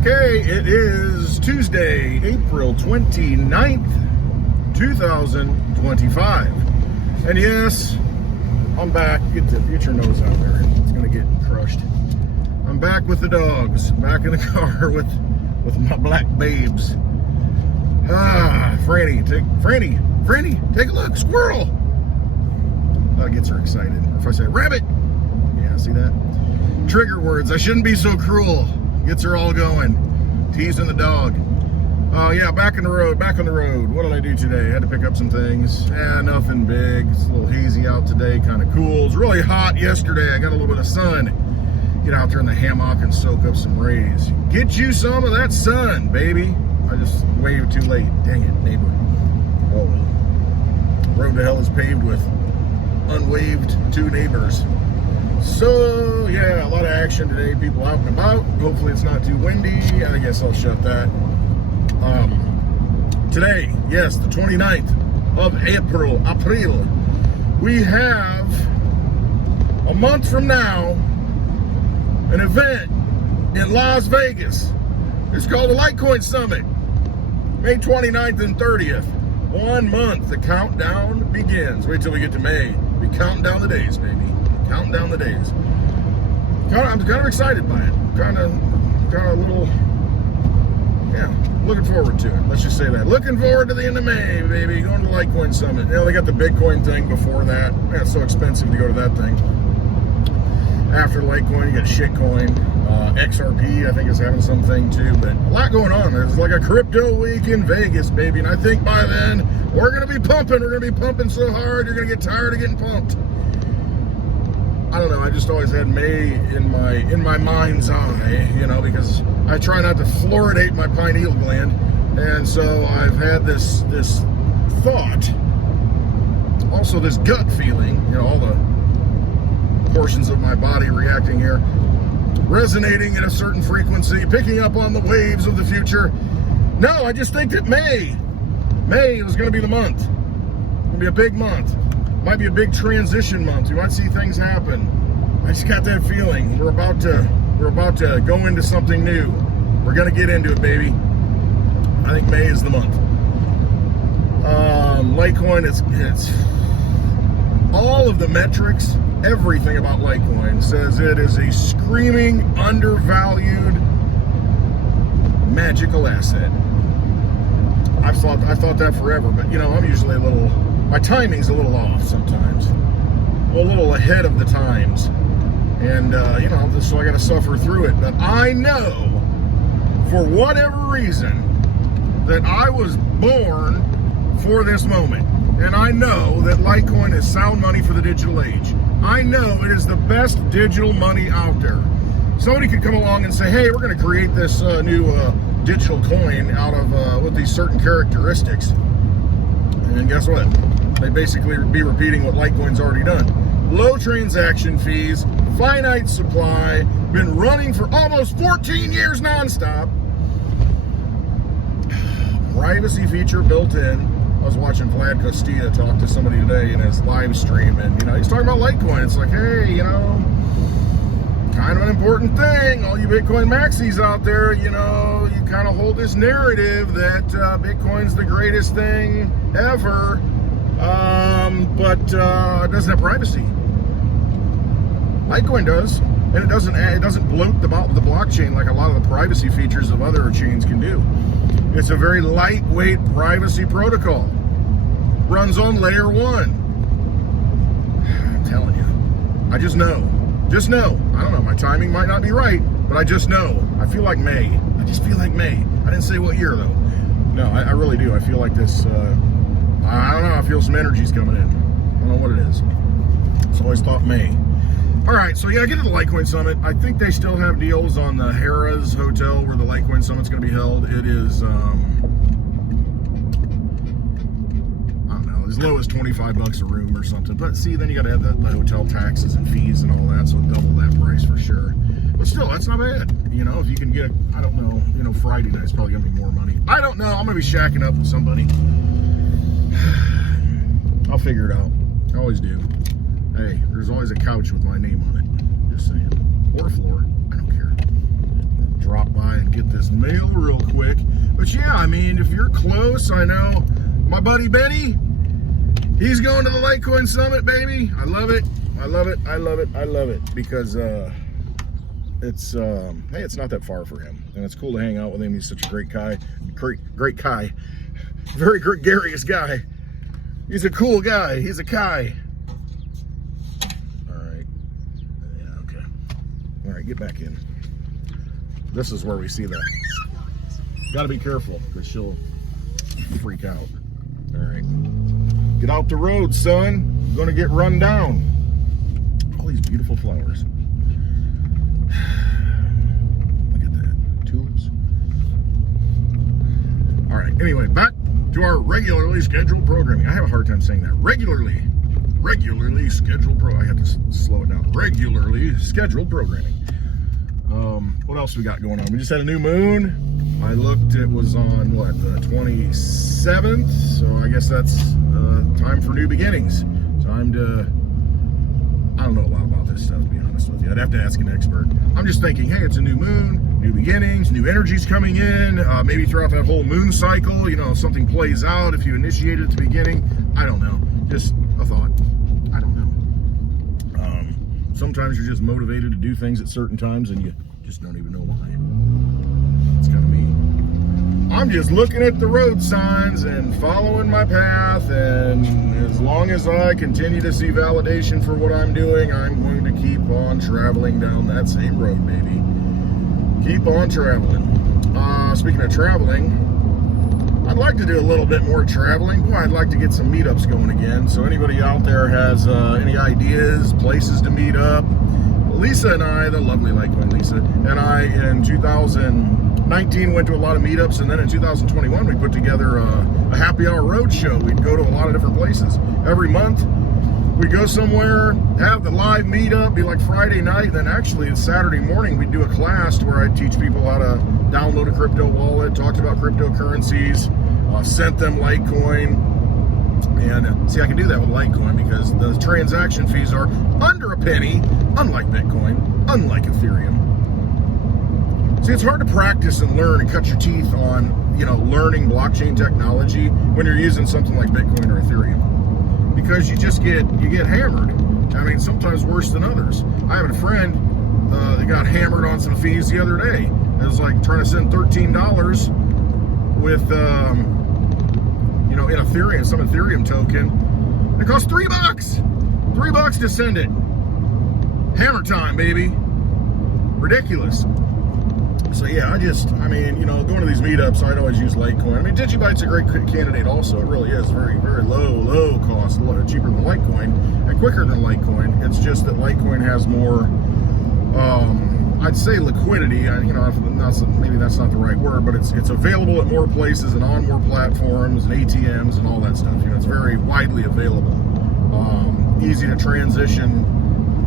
Okay, it is Tuesday, April 29th, 2025. And yes, I'm back. Get the future nose out there. It's gonna get crushed. I'm back with the dogs, back in the car with my black babes. Franny, take a look, squirrel. That gets her excited. Or if I say rabbit, yeah, see that? Trigger words, I shouldn't be so cruel. Gets her all going. Teasing the dog. Yeah, back on the road. What did I do today? I had to pick up some things. Nothing big. It's a little hazy out today, kind of cool. It's really hot yesterday. I got a little bit of sun. Get out there in the hammock and soak up some rays. Get you some of that sun, baby. I just waved too late. Dang it, neighbor. Whoa. Road to hell is paved with unwaved two neighbors. So, yeah, a lot of action today. People out and about. Hopefully it's not too windy. I guess I'll shut that. Today, yes, the 29th of April, we have, a month from now, an event in Las Vegas. It's called the Litecoin Summit. May 29th and 30th. 1 month. The countdown begins. Wait till we get to May. We count down the days, baby. Counting down the days. I'm kind of excited by it. Kind of a little, yeah, looking forward to it. Let's just say that. Looking forward to the end of May, baby. Going to the Litecoin Summit. You know, they got the Bitcoin thing before that. Yeah, it's so expensive to go to that thing. After Litecoin, you got shitcoin. XRP, I think, is having something too. But a lot going on. There's like a crypto week in Vegas, baby. And I think by then, we're going to be pumping. We're going to be pumping so hard, you're going to get tired of getting pumped. I don't know, I just always had May in my mind's eye, you know, because I try not to fluoridate my pineal gland. And so I've had this thought, also this gut feeling, you know, all the portions of my body reacting here, resonating at a certain frequency, picking up on the waves of the future. No, I just think that May is going to be the month. It's going to be a big month. Might be a big transition month. You might see things happen. I just got that feeling. We're about to go into something new. We're gonna get into it, baby. I think May is the month. Litecoin, it's all of the metrics, everything about Litecoin says it is a screaming, undervalued, magical asset. I've thought that forever, but you know, I'm usually my timing's a little off sometimes. A little ahead of the times. And, you know, so I got to suffer through it. But I know, for whatever reason, that I was born for this moment. And I know that Litecoin is sound money for the digital age. I know it is the best digital money out there. Somebody could come along and say, hey, we're going to create this new digital coin out of with these certain characteristics. And guess what? They basically be repeating what Litecoin's already done. Low transaction fees, finite supply, been running for almost 14 years nonstop. Privacy feature built in. I was watching Vlad Costilla talk to somebody today in his live stream, and you know, he's talking about Litecoin. It's like, hey, you know, kind of an important thing. All you Bitcoin maxis out there, you know, you kind of hold this narrative that Bitcoin's the greatest thing ever. But it doesn't have privacy. Litecoin does, and it doesn't bloat the blockchain like a lot of the privacy features of other chains can do. It's a very lightweight privacy protocol. Runs on layer 1. I'm telling you, I just know. I don't know. My timing might not be right, but I just know. I feel like May. I just feel like May. I didn't say what year though. No, I really do. I feel like this. I don't know. I feel some energy's coming in. I don't know what it is. It's always thought May. All right, so yeah, get to the Litecoin Summit. I think they still have deals on the Harrah's Hotel where the Litecoin Summit's going to be held. It is, I don't know, as low as $25 a room or something. But see, then you got to have the hotel taxes and fees and all that, so double that price for sure. But still, that's not bad. You know, if you can get, I don't know, you know, Friday night's probably going to be more money. I don't know. I'm going to be shacking up with somebody. I'll figure it out. I always do. Hey, there's always a couch with my name on it. Just saying. Or a floor. I don't care. Drop by and get this mail real quick. But yeah, I mean, if you're close, I know my buddy Benny, he's going to the Litecoin Summit, baby. I love it. I love it. I love it. I love it because it's hey, it's not that far for him, and it's cool to hang out with him. He's such a great guy, great guy, very gregarious guy. He's a cool guy. He's a Kai. All right. Yeah. Okay. All right. Get back in. This is where we see that. Got to be careful because she'll freak out. All right. Get out the road, son. You're gonna get run down. All these beautiful flowers. Look at that. Tulips. All right. Anyway, back to our regularly scheduled programming. I have a hard time saying that. Regularly scheduled I have to slow it down. Regularly scheduled programming. What else we got going on? We just had a new moon. I looked, it was on what, the 27th, so I guess that's time for new beginnings. Time to, I don't know a lot about this stuff, to be honest with you. I'd have to ask an expert. I'm just thinking, hey, it's a new moon, new beginnings, new energies coming in. Maybe throughout that whole moon cycle, you know, something plays out if you initiate it at the beginning. I don't know. Just a thought. I don't know. Sometimes you're just motivated to do things at certain times and you just don't even know why. It's kind of me. I'm just looking at the road signs and following my path, and as long as I continue to see validation for what I'm doing, I'm going to keep on traveling down that same road, baby. Keep on traveling. Speaking of traveling, I'd like to do a little bit more traveling. Boy, I'd like to get some meetups going again. So anybody out there has any ideas, places to meet up, Lisa and I, the lovely Litecoin Lisa, and I in 2019 went to a lot of meetups, and then in 2021 we put together a happy hour road show. We'd go to a lot of different places. Every month we'd go somewhere, have the live meetup, be like Friday night, then actually it's Saturday morning we'd do a class where I'd teach people how to download a crypto wallet, talked about cryptocurrencies, sent them Litecoin. And see, I can do that with Litecoin because the transaction fees are under a penny, unlike Bitcoin, unlike Ethereum. See, it's hard to practice and learn and cut your teeth on, you know, learning blockchain technology when you're using something like Bitcoin or Ethereum, because you get hammered. I mean, sometimes worse than others. I have a friend that got hammered on some fees the other day. It was like trying to send $13 with you know, in Ethereum, some Ethereum token. It costs $3. $3 to send it. Hammer time, baby. Ridiculous. So yeah, I mean, you know, going to these meetups, I'd always use Litecoin. I mean, Digibyte's a great candidate also. It really is very low cost, cheaper than Litecoin and quicker than Litecoin. It's just that Litecoin has more, I'd say liquidity. You know, maybe that's not the right word, but it's available at more places and on more platforms and ATMs and all that stuff. You know, it's very widely available. Easy to transition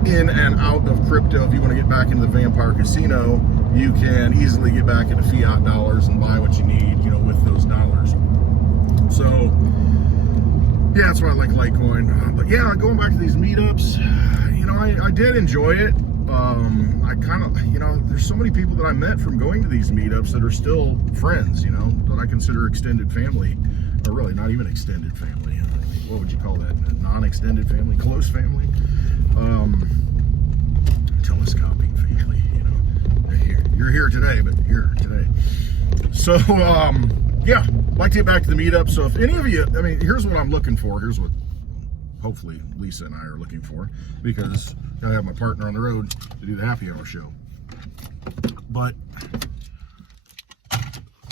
in and out of crypto. If you want to get back into the vampire casino, you can easily get back into fiat dollars and buy what you need, you know, with those dollars. So yeah, that's why I like Litecoin. But yeah, going back to these meetups, you know, I did enjoy it. I kind of, you know, there's so many people that I met from going to these meetups that are still friends, you know, that I consider extended family, or really not even extended family. What would you call that? Non-extended family, close family, telescoping family, you know. You're here today, but here today. So, yeah, like to get back to the meetup. So if any of you, I mean, here's what I'm looking for. Here's what hopefully Lisa and I are looking for, because I have my partner on the road to do the happy hour show. But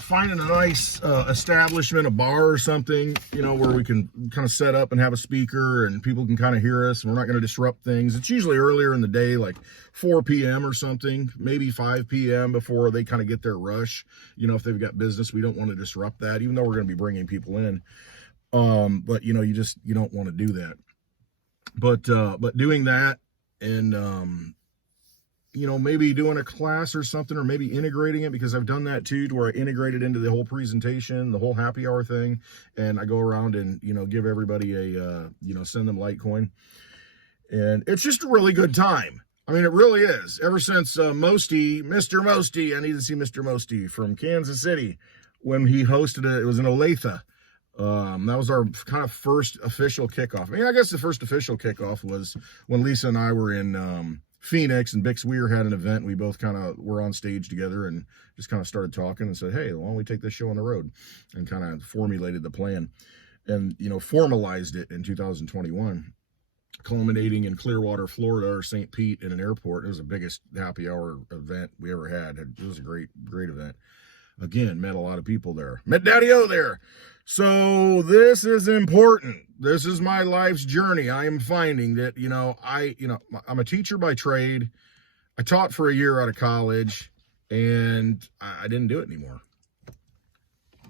finding a nice establishment, a bar or something, you know, where we can kind of set up and have a speaker and people can kind of hear us and we're not going to disrupt things. It's usually earlier in the day, like 4 p.m. or something, maybe 5 p.m. before they kind of get their rush. You know, if they've got business, we don't want to disrupt that, even though we're going to be bringing people in. But you know, you don't want to do that. But doing that and, you know, maybe doing a class or something, or maybe integrating it, because I've done that too, to where I integrate it into the whole presentation, the whole happy hour thing. And I go around and, you know, give everybody a, you know, send them Litecoin. And it's just a really good time. I mean, it really is. Ever since Mr. Mosty, I need to see Mr. Mosty from Kansas City when he hosted it. It was in Olathe. That was our kind of first official kickoff. I mean, I guess the first official kickoff was when Lisa and I were in Phoenix, and Bix Weir had an event. We both kind of were on stage together and just kind of started talking and said, hey, why don't we take this show on the road, and kind of formulated the plan and, you know, formalized it in 2021. Culminating in Clearwater, Florida, or St. Pete in an airport. It was the biggest happy hour event we ever had. It was a great event. Again, met a lot of people there. Met Daddy-O there. So this is important. This is my life's journey. I am finding that, I'm a teacher by trade. I taught for a year out of college, and I didn't do it anymore.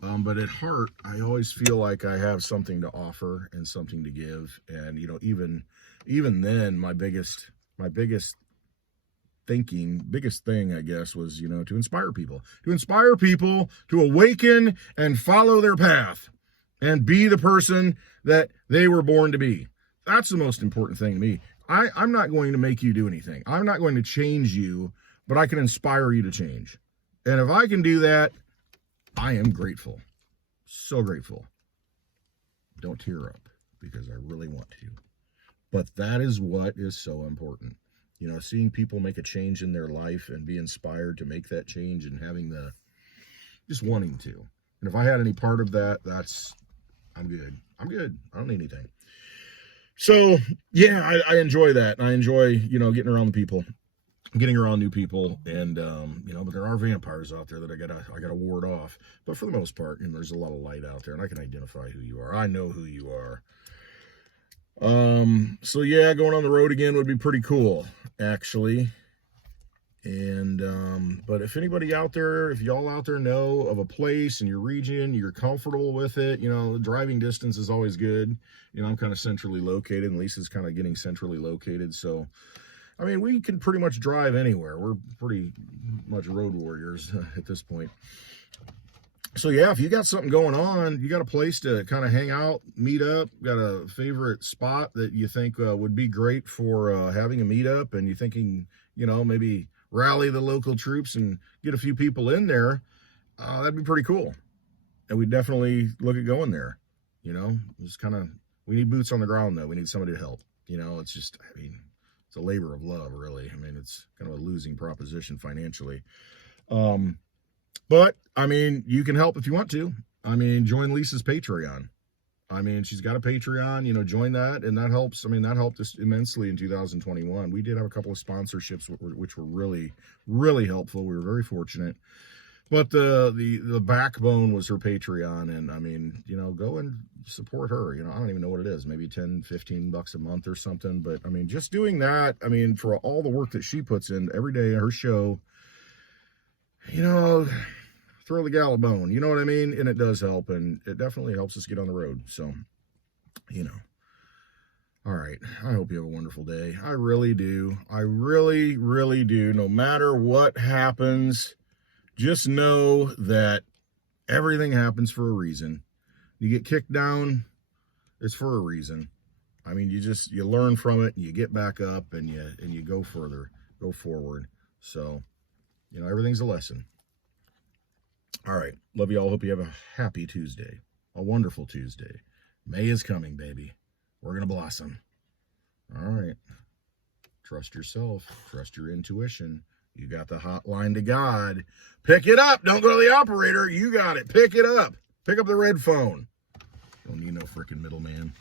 But at heart, I always feel like I have something to offer and something to give. And, even then, my biggest thing, I guess, was, to inspire people to awaken and follow their path and be the person that they were born to be. That's the most important thing to me. I'm not going to make you do anything. I'm not going to change you, but I can inspire you to change. And if I can do that, I am grateful. So grateful. Don't tear up, because I really want to. But that is what is so important. Seeing people make a change in their life and be inspired to make that change, and having just wanting to. And if I had any part of that, I'm good. I don't need anything. So yeah, I enjoy that. I enjoy, getting around new people, and but there are vampires out there that I gotta ward off. But for the most part, there's a lot of light out there, and I can identify who you are. I know who you are. So yeah, going on the road again would be pretty cool, actually. And but if anybody out there, if y'all out there know of a place in your region, you're comfortable with it, driving distance is always good. I'm kind of centrally located, and Lisa's kind of getting centrally located, so I mean, we can pretty much drive anywhere. We're pretty much road warriors at this point. So yeah, if you got something going on, you got a place to kind of hang out, meet up, got a favorite spot that you think would be great for having a meetup, and you're thinking, maybe rally the local troops and get a few people in there, that'd be pretty cool. And we definitely look at going there. Just kind of, we need boots on the ground though. We need somebody to help. It's just, it's a labor of love, really. It's kind of a losing proposition financially. But you can help if you want to. Join Lisa's Patreon. She's got a Patreon, join that, and that helps. That helped us immensely in 2021. We did have a couple of sponsorships which were really, really helpful. We were very fortunate. But the backbone was her Patreon, and go and support her. I don't even know what it is, maybe $10-15 a month or something. But just doing that, for all the work that she puts in every day, her show, throw the gal a bone, you know what I mean? And it does help, and it definitely helps us get on the road. So, all right. I hope you have a wonderful day. I really do. I really, really do. No matter what happens, just know that everything happens for a reason. You get kicked down, it's for a reason. You learn from it, and you get back up, and you go further, go forward. So, everything's a lesson. All right. Love you all. Hope you have a happy Tuesday, a wonderful Tuesday. May is coming, baby. We're going to blossom. All right. Trust yourself. Trust your intuition. You got the hotline to God. Pick it up. Don't go to the operator. You got it. Pick it up. Pick up the red phone. Don't need no freaking middleman.